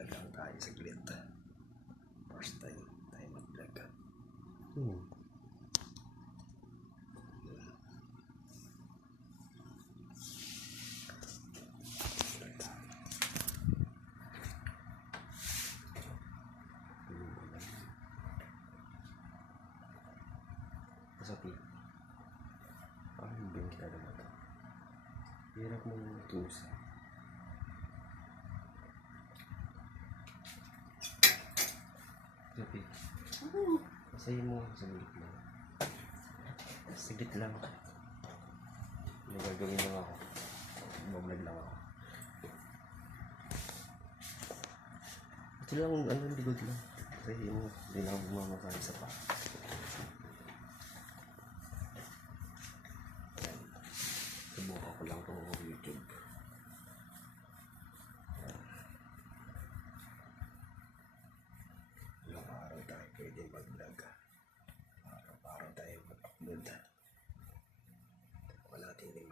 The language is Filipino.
Vlog lang tayo saglit. First time tayo mag-vlog. Sabi, ang bingkita naman ito. Hirap mong tusa. Sabi, masayin mo sa gilid lang. Sigit lang. May gagawin lang ako. Mag-vlog lang ako. Ito lang, likod lang. Masayin mo, hindi lang bumamasay sa pa. Subukan ko lang itong YouTube. Ilang araw tayo pwede mag-vlog. Araw-araw tayo mag-upload. Wala natin din